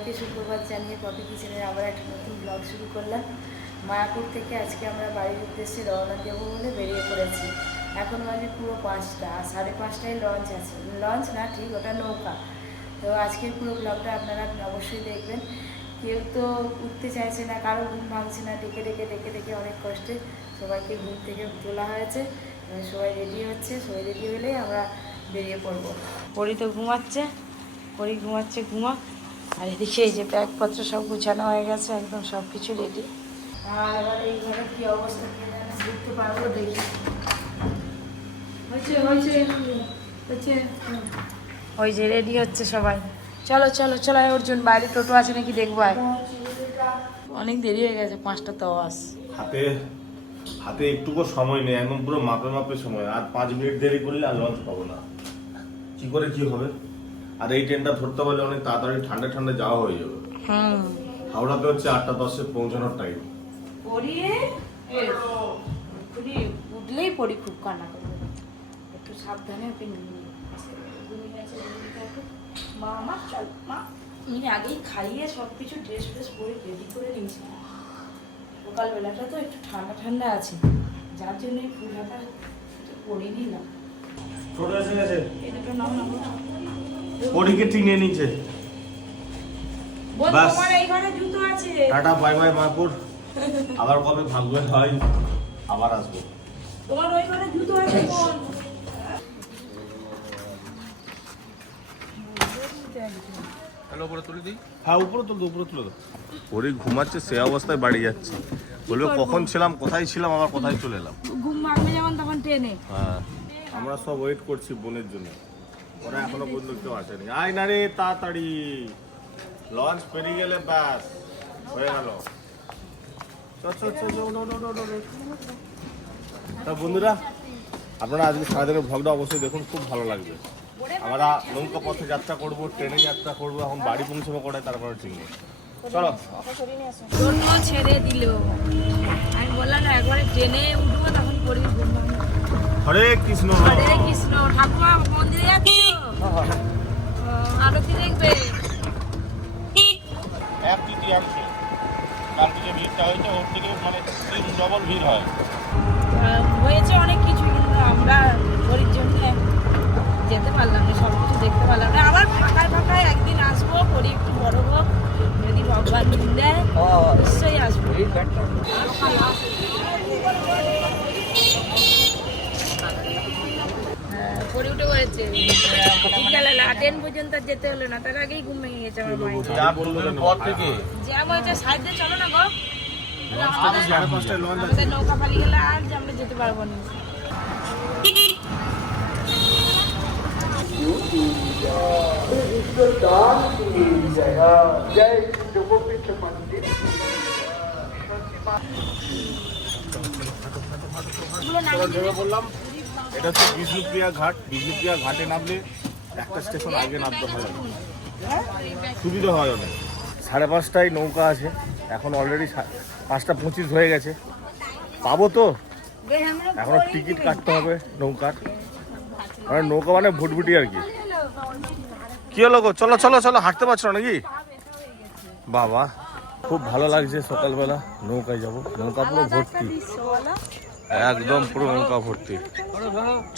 সবাইকে সুপ্রভাত জানিয়ে পপি কিচেনের আবার একটা নতুন ব্লগ শুরু করলাম। মায়াপুর থেকে আজকে আমরা বাড়ির উদ্দেশ্যে রওনা দেবো বলে বেরিয়ে পড়েছি। এখন বাজে পুরো পাঁচটা, আর সাড়ে পাঁচটায় লঞ্চ আছে। লঞ্চ না, ঠিক, ওটা নৌকা। তো আজকের পুরো ব্লগটা আপনারা অবশ্যই দেখবেন। কেউ তো উঠতে চাইছে না, কারও ঘুম ভাঙছে না, ডেকে ডেকে ডেকে ডেকে অনেক কষ্টে সবাইকে ঘুম থেকে তোলা হয়েছে। সবাই রেডি হচ্ছে, সবাই রেডি হলেই আমরা বেরিয়ে পড়ব। পরি তো ঘুমাচ্ছে, পরি ঘুমাচ্ছে ঘুমা আর এদিকে এই যে ব্যাগপত্র সব গুছানো হয়ে গেছে একদম সব কিছু রেডি আর এবার এই ঘরে কী অবস্থা কে জানে বুঝতে পারব দেখি। হয়েছে হয়েছে হয়েছে ওই যে রেডি হচ্ছে সবাই। চলো চলো চলো অর্জুন বাইরে টোটো আছে নাকি দেখব আয়। অনেক দেরি হয়ে গেছে পাঁচটা তো আস হাতে হাতে একটুকু সময় নেই একদম পুরো মাপে মাপে সময়। আর পাঁচ মিনিট দেরি করলে আর লঞ্চ পাবো না। কি করে কি হবে? আর এই ট্রেনটা ধরতে পারলে অনেক তাড়াতাড়ি ঠান্ডা ঠান্ডা যাওয়া হয়ে যাবে। হুম। হাওড়াতে হচ্ছে আটটা দশে পৌঁছানোর টাইম উঠলেই পড়ি খুব কান্না করবে একটু সাবধানে ওকে নিয়ে। মা আমার চল মা। আমি আগেই খাইয়ে সব কিছু ড্রেস ফ্রেস পরে রেডি করে নিয়েছি। সকালবেলাটা তো একটু ঠান্ডা ঠান্ডা আছে। যার জন্য ফুল হাতা একটু পরে নিলাম ছোট গেছে এই দুটো নাও না। পরীকে টিনে নিচে। বাস। তোমার এই ঘরে জুতো আছে। টাটা বাই বাই আবার কবে ভাগ্য হয় আবার আসব। তোমার ওই ঘরে জুতো আছে বোন হ্যাঁ উপরে তুলো উপরে তুলো ওরে ঘুমাচ্ছে সে অবস্থায় বাড়ি যাচ্ছে। বলবে কখন ছিলাম কোথায় ছিলাম আবার কোথায় চলে এলাম? ঘুম ভাঙবে যেমন তখন ট্রেনে হ্যাঁ। আমরা সব ওয়েট করছি বোনের জন্য। ওরা এখনও পর্যন্ত কেউ আসেনি। আয় না রে তাড়াতাড়ি। লঞ্চ পেরিয়ে গেলে ব্যাস হয়ে গেল। তা বন্ধুরা আপনারা আজকে সারাদিনের ভ্লগটা অবশ্যই দেখুন খুব ভালো লাগবে। আমরা নৌকা পথে যাত্রা করব ট্রেনে যাত্রা করব এখন বাড়ি পৌঁছবো করে তারপরে ঠিক নেই। চলো। টোটো ছেড়ে দিল। আমি বললাম না একবারে ট্রেনে উঠবো তখন ভাঙবে। হরে কৃষ্ণ। হরে কৃষ্ণ ঠাকুমা মন্দিরে যাচ্ছ। আরতি দেখবে? এক তৃতীয়াংশ কালকে যে ভিড়টা হয়েছে ওর থেকে মানে তিন ডবল ভিড় হয়। হয়েছে অনেক কিছু কিন্তু আমরা পরির জন্য যেতে পারলাম না সব কিছু দেখতে পারলাম না আবার ফাঁকায় ফাঁকায় একদিন আসব পরি একটু বড় হোক যদি ভগবান দিন দেয় নিশ্চয়ই আসব হ্যাঁ, পরি উঠে পড়েছে বিকালে লাটেন পর্যন্ত আর যেতে হলো না তার আগেই ঘুম ভেঙে গেছে আমার মায়ের চার পর থেকে। জ্যাম হয়েছে সাইড দিয়ে চলো না গো। আমাদের নৌকা পালিয়ে গেলে আর যে আমরা যেতে পারব না। বললাম এটা হচ্ছে বিষ্ণুপ্রিয়া ঘাট। বিষ্ণুপ্রিয়া ঘাটে নামলে একটা স্টেশন আগে নামতে হয়। সুবিধা হয় অনেক। সাড়ে পাঁচটায় নৌকা আছে। এখন অলরেডি পাঁচটা পঁচিশ হয়ে গেছে। পাবো তো? এখনও টিকিট কাটতে হবে নৌকার। মানে নৌকা মানে ভুটভুটি আর কি। কি হলো গো? চলো চলো চলো হাঁটতে পারছ না নাকি? বাবা খুব ভালো লাগছে সকালবেলা। নৌকায় যাব। নৌকা পুরো ভর্তি। একদম পুরো নৌকা ভর্তি।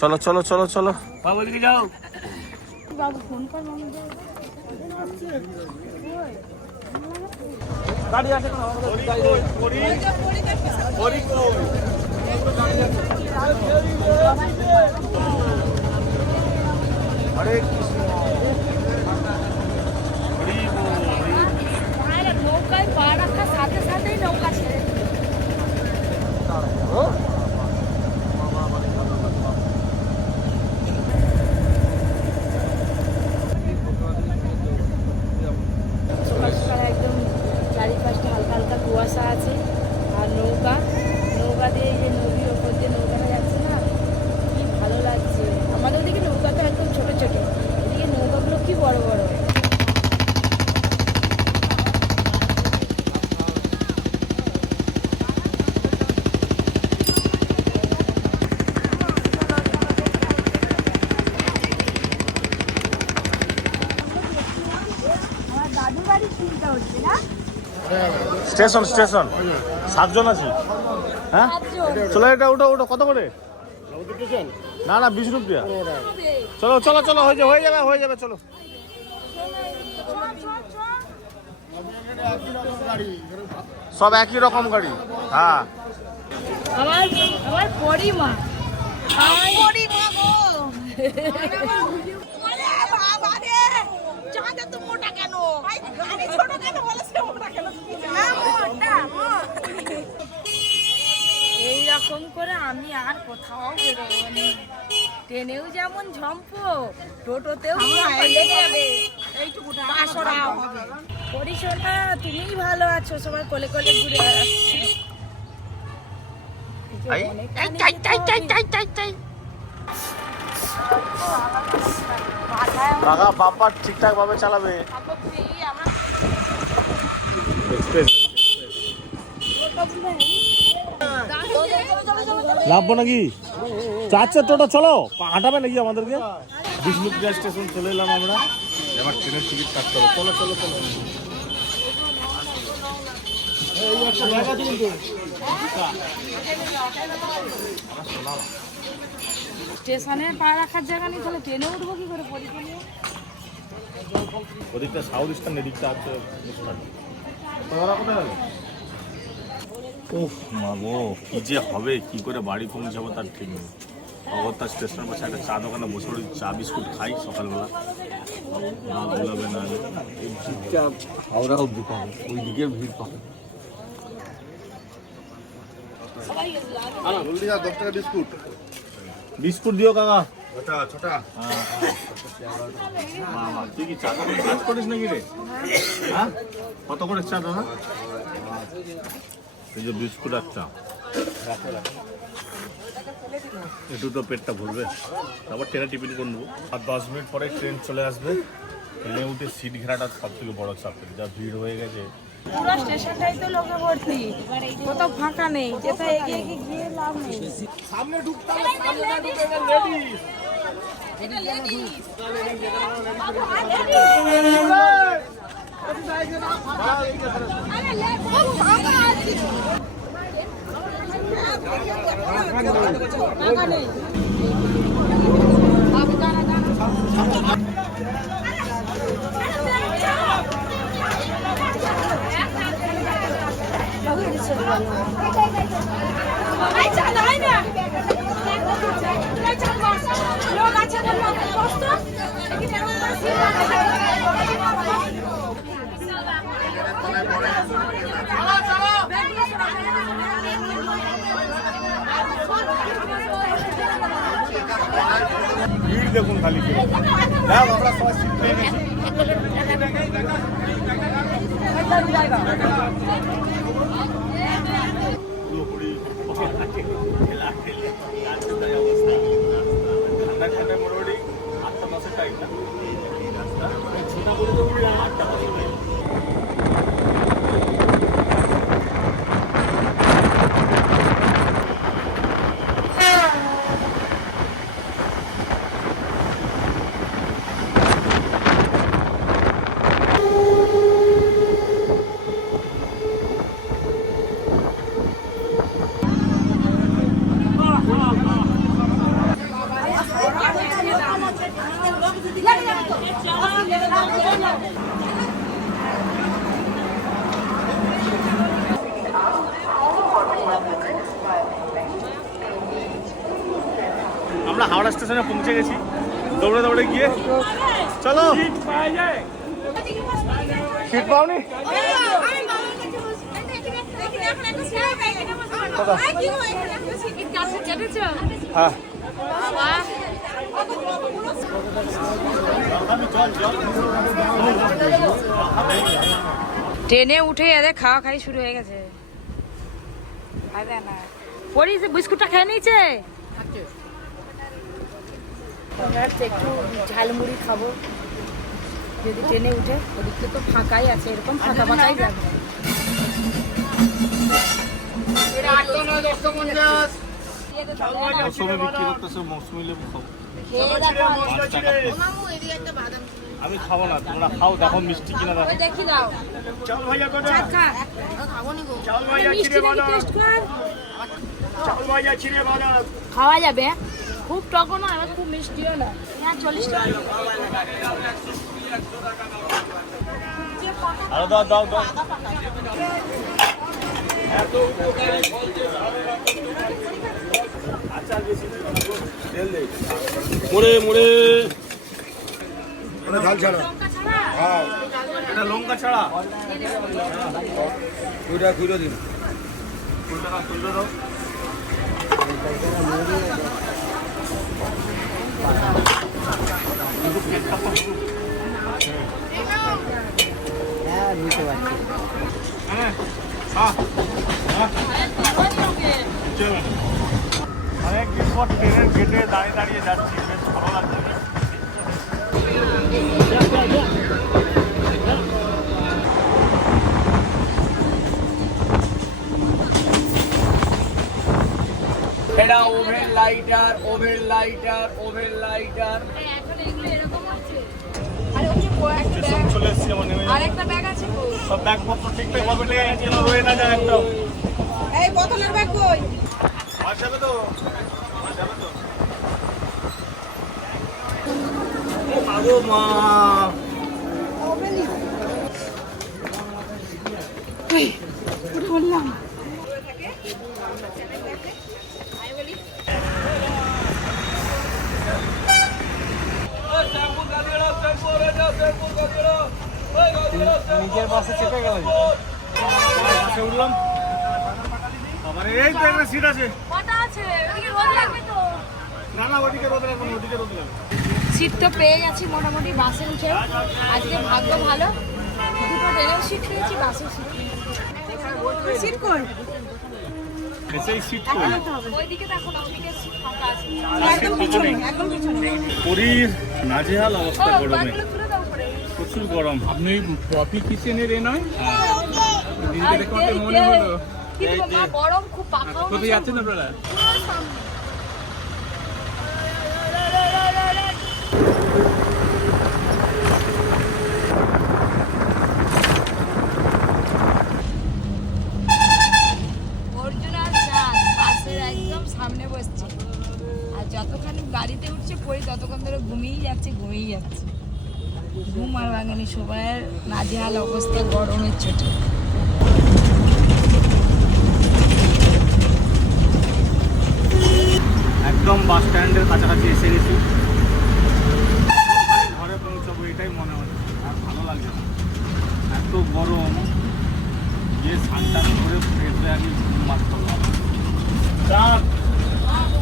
চলো চলো চলো চলো। ফোন কর মামু হরে কৃষ্ণ। আরে নৌকায় পা রাখার সাথে সাথেই নৌকা ছেড়ে দিল। সকাল সকাল একদম চারিপাশটা হালকা হালকা কুয়াশা আছে আর নৌকা নৌকা দিয়ে এই যে নদীর ওপর দিয়ে নৌকাটা যাচ্ছে না কি ভালো লাগছে আমাদের ওদিকে নৌকা তো একদম ছোট ছোট দাদুর বাড়ির চিন্তা হচ্ছে না স্টেশন স্টেশন। সাতজন আছি। হ্যাঁ? চলো এটা ওটা ওটা কত করে? না না বিশ রুপিয়া। চলো চলো চলো হয়ে যাবে হয়ে যাবে হয়ে যাবে চলো। সব একই রকম গাড়ি। হ্যাঁ। আমার আমার পরিমা। পরিমা গো। ওরে বাবা রে। চাঁদা তো মোটা এইরকম করে আমি আর কোথাও বেরোবো না। ট্রেনেও যেমন ঝম্পো টোটোতেও পরিশোনা তুমিই ভালো আছো সবাই কোলে কোলে ঘুরে বেড়াচ্ছে। আই, কাকা বাম্পার ঠিকঠাক ভাবে চালাবে। লাভবো নাকি? চারটে টোটো চলো হাঁটাবে নাকি আমাদেরকে? বিষ্ণুপ্রিয়া স্টেশন চলে এলাম আমরা। এবার ট্রেনের টিকিট কাটতে হবে। চলো চলো চলো। এই একটা ব্যাগ আছে কিন্তু স্টেশনে পা রাখার জায়গা নেই তাহলে ট্রেনে উঠবো কি করে? ওদিকটা সাউথ ইস্টার্ন এদিকটা আছে তোমরা কোথায় যাবে? উফ মা গো কি যে হবে কি করে বাড়ি পৌঁছাবো তার ঠিক নেই। অগত্যা স্টেশনের পাশে একটা চা দোকানে বসে পড়ি চা বিস্কুট খাই সকালবেলা। না ভুলাবে না। এই ভিড়টা হাওড়া অব্দি পাবে। ওই দিকের ভিড় পাবে বিস্কুট। দিও কাকা। ছোটা ছোটা। মা, মা, তুই কি চা কাজ করিস নাকি রে? হ্যাঁ? কত করে চা দাদা? এই যে বিস্কুট আর চা একটু তো পেটটা ভরবে। তারপর ট্রেনে টিফিন করে নেব। আর দশ মিনিট পরে ট্রেন চলে আসবে। ট্রেনে উঠে সিট ঘেরাটা সব থেকে বড় চাপের যা ভিড় হয়ে গেছে। পুরো স্টেশনটাই তো লোকে ভর্তি কোথাও ফাঁকা নেই যেটা এগিয়ে এগিয়ে গিয়ে লাভ নেই। সামনে ঢুকতে হবে সামনে ঢুকে লেডিস ফাঁকা নেই ভিড় দেখুন খালি কি আমরা সবাই সিট পেয়ে গেছি পুরোপুরি ঠেলা ঠেলি, রাস্তায় তাই অবস্থা। ঠান্ডা ঠান্ডা মোটামুটি না এই রাস্তা। ছোটা বলে তো পুরো আটটা দশের টাইম আমরা হাওড়া স্টেশনে পৌঁছে গেছি দৌড়ে দৌড়ে গিয়ে চলো সিট পাওনি ট্রেনে উঠে এদের খাওয়া খাই শুরু হয়ে গেছে। না। বিস্কুটটা খেয়ে নিয়েছে? একটু ঝালমুড়ি খাব। যদি ট্রেনে উঠে, ওদিকে তো ফাঁকাই আছে, এরকম ফাঁকা ফাঁকাই যাবে আমি খাব না তোমরা খাও দেখো মিষ্টি কিনা দেখো দেখি দাও। চাল ভাজা কত চাল ভাজা ছিঁড়ে ভাজা ছিঁড়ে খাওয়া যাবে? খুব টকও না আবার খুব মিষ্টিও না হ্যাঁ চল্লিশ টাকা। দাও দাও দাও। মোড়ে মোড়ে ঝাল ছাড়া হ্যাঁ এটা লঙ্কা ছাড়া ওইটা খুলে দিন কুড়ি টাকা তুলতে দাও হ্যাঁ, হ্যাঁ, হ্যাঁ। চলো। অনেকদিন পর ট্রেনের গেটে দাঁড়িয়ে দাঁড়িয়ে যাচ্ছি বেশ ভালো লাগছে। এটা oven lighter oven lighter oven lighter. এখন এগুলো এরকম হচ্ছে। আরে ওই যে কয়েকটা সব ব্যাগপত্র ঠিকঠাক ভাবে যেন রয়ে না যায় একটাও এই বোতলের ব্যাগ কই? তো? মাছ যাবে তো ও মাগো মা নিজের বাসে চেপে গেল উঠলাম আবার এই তো একটা সিট আছে আছে সিট তো পেয়ে গেছি মোটামুটি বাসে উঠে। আজকে ভাগ্য ভালো। দুটো ট্রেনের সিট পেয়েছি বাসের সিট সিট কই নাজেহাল অবস্থা গরমে। প্রচুর গরম। আপনি পপি কিচেনের এ নয়? মনে হলো কোথায় যাচ্ছেন আপনারা পুরো সামনে। অর্জুন আর চাঁদ বাসের একদম সামনে বসছে। আর যতক্ষণ গাড়িতে উঠছে পড়ি ততক্ষণ ধরে ঘুমিয়েই যাচ্ছে ঘুমিয়েই যাচ্ছে। ঘুম আর ভাঙেনি সবাই নাজেহাল অবস্থা গরমের চোটে। একদম বাস স্ট্যান্ডের কাছাকাছি এসে গেছি। ঘরে পৌঁছাবো এটাই মনে হচ্ছে। আর ভালো লাগছে না। এত গরম যে সানটান করে হয়ে আগে ঘুম মারতে চাঁদ,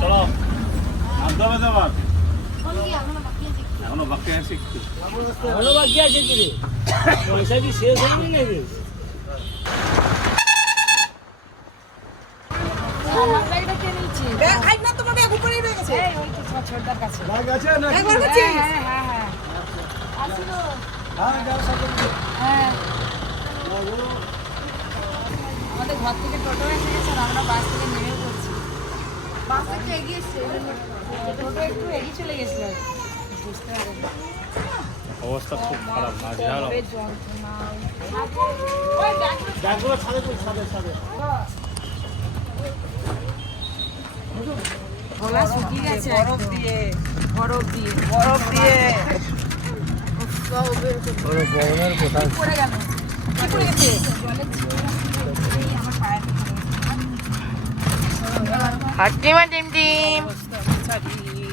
চলো। নামতে হবে তো আবার এখনও বাকি আছে একটু। ভালো বাকি আছে কি রে? পয়সা কি শেষ হয়নি নাকি? তোমার তোমার হ্যাঁ। হ্যাঁ। হ্যাঁ। আমাদের ঘর থেকে টোটো এসে গেছে আমরা বাস থেকে নেমে অবস্থা খুব খারাপ ছাদে গলা শুকিয়ে গেছে বরফ দিয়ে বরফ দিয়ে বরফ দিয়ে। গরমের কোথায়? পড়ে গেল? কি পড়ে গেছে জলে ছিটে আমার পায়ে হাটিমা টিম টিম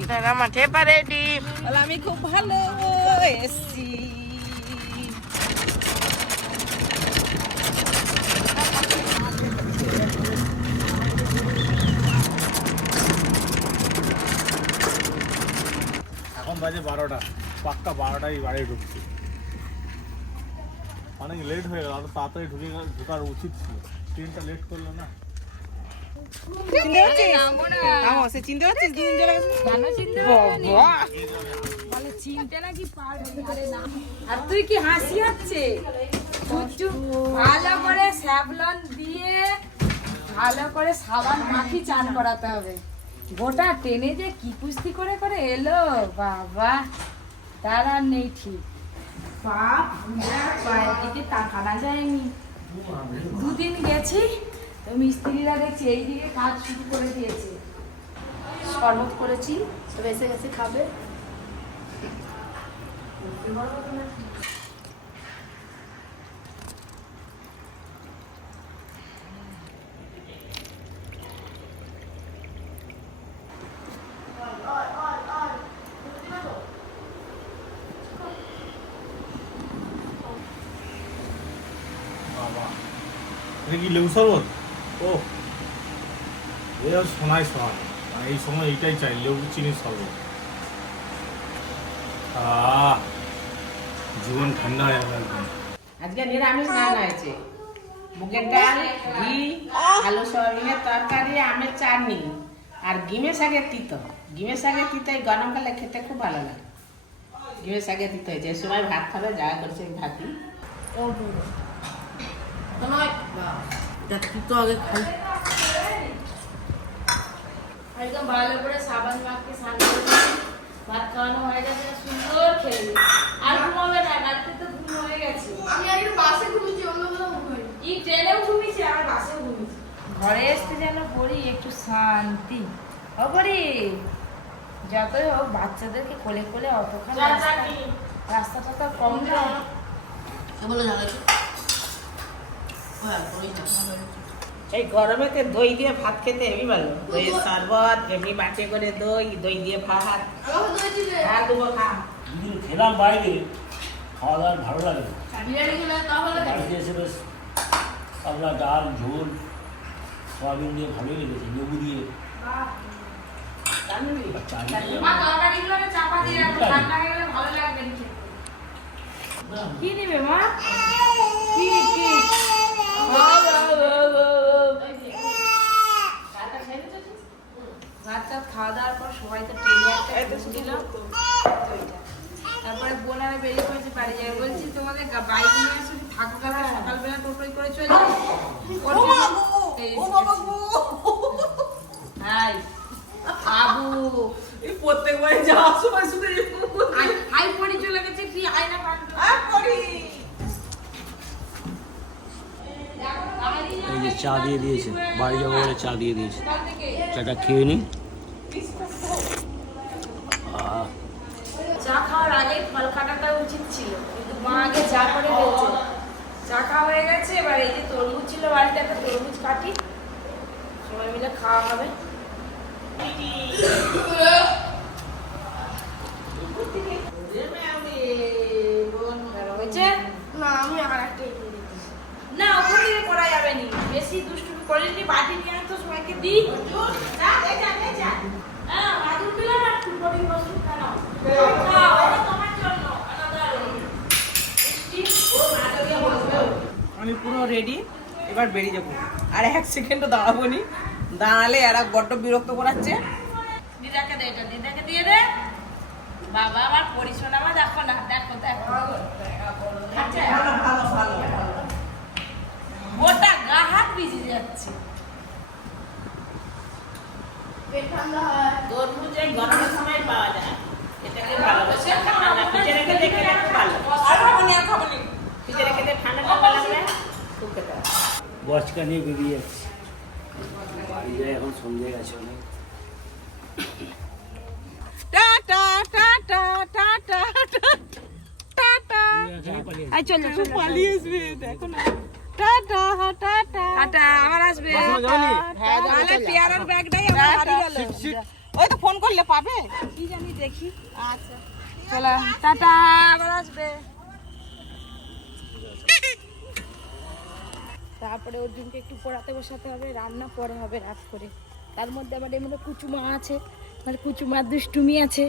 দাদা মাঠে পারে ডিম। আমি খুব ভালো এসছি। এখন বাজে বারোটা। পাক্কা বারোটায় বাড়ি ঢুকছি। অনেক লেট হয়ে গেল আরও তাড়াতাড়ি ঢুকে গেল ঢোকার উচিত ছিল। ট্রেনটা লেট করল না। চিনতে পারছিস নামো সে চিনতে পারছিস দুদিন চলে গেছে চিনতে বলে চিনতে নাকি পারবি আরে না? আর তুই কি হাসি হচ্ছে? ভালো করে স্যাভলন দিয়ে ভালো করে সাবান মাখি চান করাতে হবে। গোটা টেনে যে কি কুস্তি করে করে এলো বাবা। তার আর নেই ঠিক। বাপ পায়ের দিকে তাকানো যায়নি। দুদিন গেছি মিস্ত্রিরা দেখছি এইদিকে কাজ শুরু করে দিয়েছে। শরবত করেছি সব এসে গেছে খাবে। কি লেবু শরবত? এটা সোনায় সোনা মানে এই সময় এইটাই চাই লেবু চিনির শরবত জীবন ঠান্ডা হয়ে গেল একদম। আজকে নিরামিষ রান্না হয়েছে। মুগের ডাল ঘি আলু সয়াবিনের তরকারি আমের চাটনি আর গিমে শাকের তিতো। গিমে শাকের তিতো এই গরমকালে খেতে খুব ভালো লাগে। গিমে শাকের তিতো হয়েছে এই সময় ভাত খাবে যা করছে ভাতি তিতো আগে খাই। একদম ভালো করে সাবান মাখকে স্নান করে ভাত খাওয়ানো হয়ে গেছে সুন্দর নিই। আর ঘুমাবে না রাত্রে তো ঘুম হয়ে গেছে। আমি আজকে বাসে ঘুমিয়েছি অন্য কোথাও ঘুমাই ই ট্রেনেও ঘুমিয়েছি আর বাসেও ঘুমিয়েছি। ঘরে আসতে যেন পড়ি একটু শান্তি। ও পড়ি যতই হোক বাচ্চাদেরকে কোলে কোলে অতক্ষণ রাস্তা- রাস্তাটা তো কম না এই গরমেতে দই দিয়ে ভাত খেতে হেবি ভালো। দইয়ের শরবত এমনি বাটে করে দই দই দিয়ে ভাত। দই দিবে আর দেবো খা খেলাম বাইরে। খাওয়া দাওয়ার ভালো লাগে বিরিয়ানি খেলে তাহলে বাড়িতে এসে বেশ পাতলা ডাল ঝোল সয়াবিন দিয়ে ভালোই লেগেছে লেবু দিয়ে। হয়ে। কি নিবে মা? কি কি ভাতটা খাওয়া দাওয়ার পর সবাই তো ট্রেনে একটা ছিল তারপরে বোন আমি বেরিয়ে পড়েছি বাড়ি যাই। বলছি তোমাদের বাইক নিয়ে আসো থাকো কালকে সকালবেলা টোটোই করে চলে যাবে হাই বাবু! প্রত্যেকবারে যাওয়ার সময় শুধু আই- আই পড়ি চলে গেছে এই যে চা দিয়ে দিয়েছে বাড়ি যাব বলে চা দিয়ে দিয়েছে। চাটা খেয়ে নি আহ, চা খাওয়ার আগে ফল কাটাটা উচিত ছিল, কিন্তু মা আগে চা করে দিয়েছে চা খাওয়া হয়ে গেছে, এবার এই যে তরমুজ ছিল, বাড়িতে একটা তরমুজ কাটি, সবাই মিলে খাওয়া হবে হয়েছে না আমি আর একটা এগিয়ে দিতেছি না ওখান থেকে করা যাবে নি বেশি দুষ্টুমি করিনি বাটি নিয়ে আয় তো সবাইকে দি যা দে যা দে যা হ্যাঁ মাদুর দিলাম আর ফুলকপি মসুর খাও খাও এটা তোমার জন্য আলাদা মিষ্টি ও মাদুরিয়া বসবে আমি পুরো রেডি এবার বেরিয়ে যাব। আর এক সেকেন্ডও দাঁড়াবো নি দাঁড়ালে এরা বড্ড বিরক্ত করাচ্ছে। দিদাকে দে এটা দিদাকে দিয়ে দে। বাবা আমার পরিচয় দেখো না দেখো দেখো। গোটা গা হাত ভিজে যাচ্ছে। ঠান্ডা তরমুজ এই গরমের সময় পাওয়া যায় এটাকে ভালোবাসে ঠান্ডা ফ্রিজে রেখে দেখে খুব ভালো ফ্রিজে রেখে দিয়ে ঠান্ডা ঠান্ডা লাগলে। খুব। বচকা নিয়ে বেরিয়ে যাচ্ছি বাড়ি যায় এখন সন্ধে গেছে অনেক ওই তো ফোন করলে পাবে কি জানি দেখি আচ্ছা চলো টাটা আবার আসবে তারপরে অর্জুনকে একটু পড়াতে বসাতে হবে, রান্না পরে হবে রাত করে। তার মধ্যে আবার এমনি কুচুমা আছে মানে কুচুমার দুষ্টুমি আছে।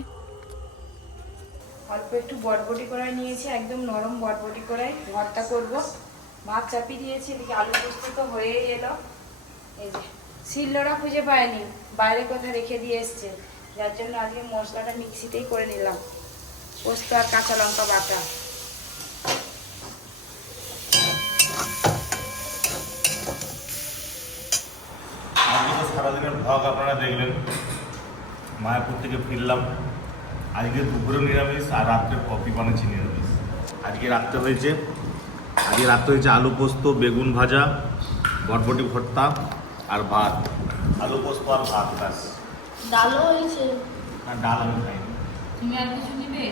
অল্প একটু বটবটি করাই নিয়েছি, একদম নরম বটবটি করাই ভর্তা করব। মাছ চাপিয়ে দিয়েছি, এদিকে আলু পোস্ত তো হয়েই এলো। এই যে, শিলনোড়া খুঁজে পায়নি বাইরে কোথায় রেখে দিয়ে এসছে। যার জন্য আজকে মশলাটা মিক্সিতেই করে নিলাম, পোস্ত আর কাঁচা লঙ্কা বাটা আজকে তো ভ্লগ আপনারা দেখলেন। মায়াপুর থেকে ফিরলাম। আজকে দুপুরে নিরামিষ আর রাত্রে কফি বানাচ্ছি নিরামিষ। আজকে রাত্রে হয়েছে আজকে রাত্রে হয়েছে আলু পোস্ত বেগুন ভাজা বটবটি ভর্তা আর ভাত। আলু পোস্ত আর ভাত ব্যাস। ডালও হয়েছে। আর ডাল আমি খাইনি। তুমি আর কিছু নিবে?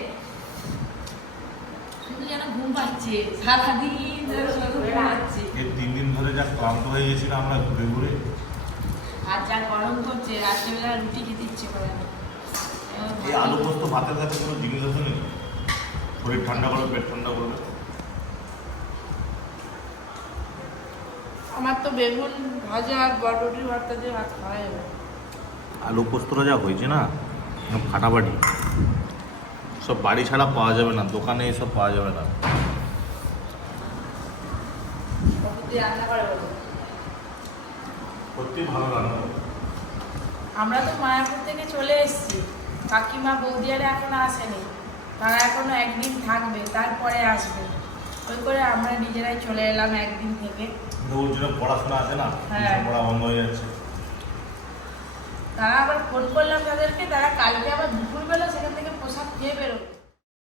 ঘুম পাচ্ছে। সারাদিন ধরে ঘুম পাচ্ছে। এই তিন দিন ধরে যা ক্লান্ত হয়ে গেছিল আমরা ঘুরে ঘুরে আর যা গরম করছে রাত্রিবেলা রুটি খেতে ইচ্ছে করে না। এই আলু পোস্ত ভাতের কাছে কোনো জিনিস আছে নাকি? শরীর ঠান্ডা করবে পেট ঠান্ডা করবে আমার তো বেগুন ভাজা আর বরবটি ভর্তা দিয়ে ভাত খাওয়া যাবে আলু পোস্তটা যা হয়েছে না একদম ফাটাফাটি। সব বাড়ি ছাড়া পাওয়া যাবে না দোকানে এসব পাওয়া যাবে না। রান্না করে সত্যি ভালো লাগল আমরা তো মায়াপুর থেকে চলে এসেছি। কাকিমা বৌদিয়ারা এখন আসেনি। তারা এখনও একদিন থাকবে তারপরে আসবে। ওই করে আমরা নিজেরাই চলে এলাম একদিন থেকে। ওর পড়াশোনা আছে না? হ্যাঁ। পড়া বন্ধ হয়ে যাচ্ছে। তারা আবার ফোন করলাম তাদেরকে তারা কালকে আবার দুপুরবেলা সেখান থেকে পোশাক খেয়ে বেরোবে।